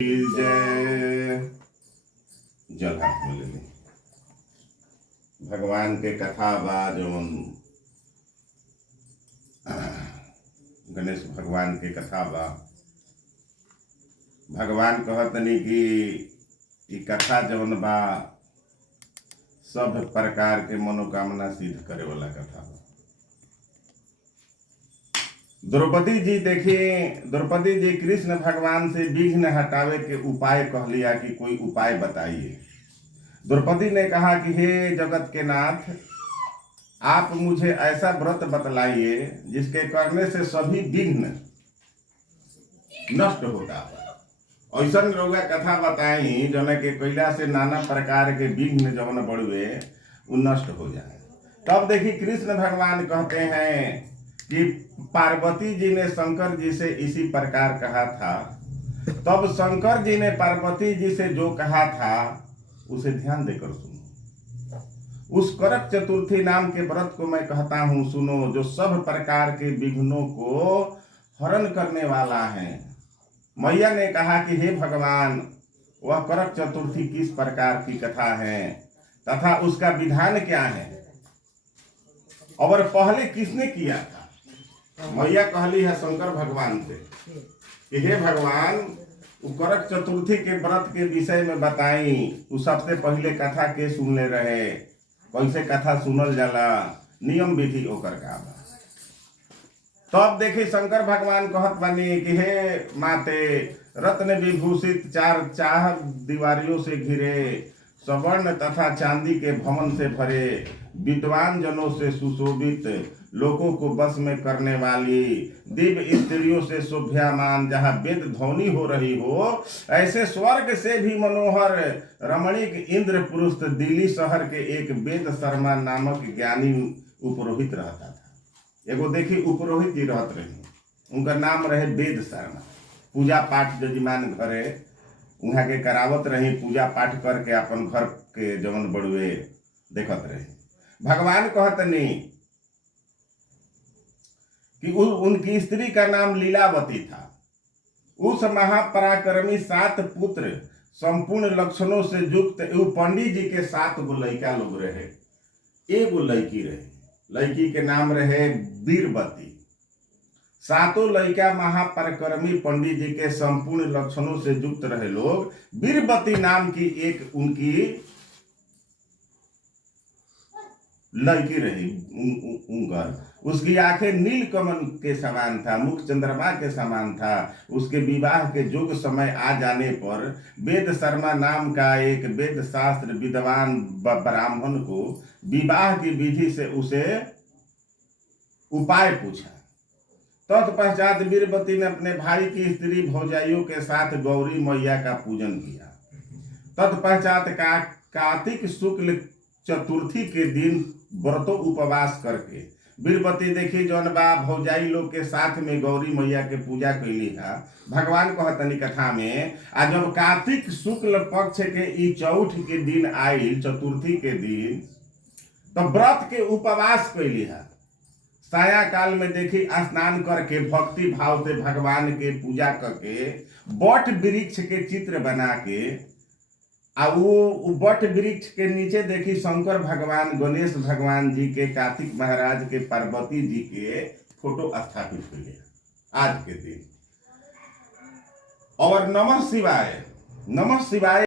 जय। जल हाथ में ले ली। भगवान के कथा बा जौन गणेश भगवान के कथा बा। भगवान कहतनी कि ई कथा जौन बा सब प्रकार के मनोकामना सिद्ध करे वाला कथा बा। द्रौपदी जी देखिए, द्रौपदी जी कृष्ण भगवान से विघ्न हटावे के उपाय कहलिया कि कोई उपाय बताइए। द्रौपदी ने कहा कि हे जगत के नाथ, आप मुझे ऐसा व्रत बतलाइए जिसके करने से सभी विघ्न नष्ट होता है। ऐसा रउआ कथा बताई जौन के कैला से नाना प्रकार के विघ्न जौन बड़ुए वो नष्ट हो जाए। तब देखिए कृष्ण भगवान कहते हैं कि पार्वती जी ने शंकर जी से इसी प्रकार कहा था। तब शंकर जी ने पार्वती जी से जो कहा था उसे ध्यान देकर सुनो। उस करक चतुर्थी नाम के व्रत को मैं कहता हूं सुनो, जो सब प्रकार के विघ्नों को हरण करने वाला है। मैया ने कहा कि हे भगवान, वह करक चतुर्थी किस प्रकार की कथा है तथा उसका विधान क्या है और पहले किसने किया था। मैया कहली है शंकर भगवान से कि हे भगवान, करक चतुर्थी के व्रत के विषय में बताई। उ सबसे पहले कथा के सुनले रहे, कैसे कथा सुनल जाला, नियम विधि ओकर का बा। तब देखी शंकर भगवान कहत बानी कि हे माते, रत्न विभूषित चार चाह दीवारियों से घिरे, स्वर्ण तथा चांदी के भवन से भरे, विद्वान जनों से सुशोभित, लोगों को बस में करने वाली, दिव्य स्त्रियों से शोभ्यमान, जहाँ वेद ध्वनि हो रही हो, ऐसे स्वर्ग से भी मनोहर रमणीक इंद्र पुरुष दिल्ली शहर के एक वेद शर्मा नामक ज्ञानी उपरोहित रहता था। एगो देखी उपरोहित जी रहत रहे, उनका नाम रहे वेद शर्मा। पूजा पाठ जजमान घरे उहाँ के करावत रही, पूजा पाठ करके अपन घर के जवन बड़ुए देखत रहे। भगवान कहतनी कि उनकी स्त्री का नाम लीलावती था। उस महापराक्रमी 7 पुत्र संपूर्ण लक्षणों से युक्त पंडित जी के 7 गो लड़का लोग रहे। एगो लड़की रहे, लड़की के नाम रहे वीरवती। 7 लड़का महापराक्रमी पंडित जी के संपूर्ण लक्षणों से युक्त रहे लोग। वीरवती नाम की एक उनकी लड़की रही। उसकी आंखें नील कमल के समान था, मुख चंद्रमा के समान था। उसके विवाह के जोग समय आ जाने पर वेद शर्मा नाम का एक वेद शास्त्र विद्वान ब्राह्मण को विवाह की विधि से उसे उपाय पूछा। तत्पश्चात वीरवती ने अपने भाई की स्त्री भौजाइयों के साथ गौरी मैया का पूजन किया। तत्पश्चात कार्तिक शुक्ल चतुर्थी के दिन व्रतों उपवास करके वीरवती देखी जौन बा भौजाई लोग के साथ में गौरी मैया के पूजा कैली है। भगवान कहतनी कथा में, आज जब कार्तिक शुक्ल पक्ष के ई चौथ के दिन आयल, चतुर्थी के दिन, तो व्रत के उपवास कैली है। साया काल में देखी स्नान करके भक्ति भाव से भगवान के पूजा करके बट वृक्ष के चित्र बना के वो बट वृक्ष के नीचे देखी शंकर भगवान, गणेश भगवान जी के, कार्तिक महाराज के, पार्वती जी के फोटो स्थापित हुए आज के दिन। और नमः शिवाय, नमः शिवाय।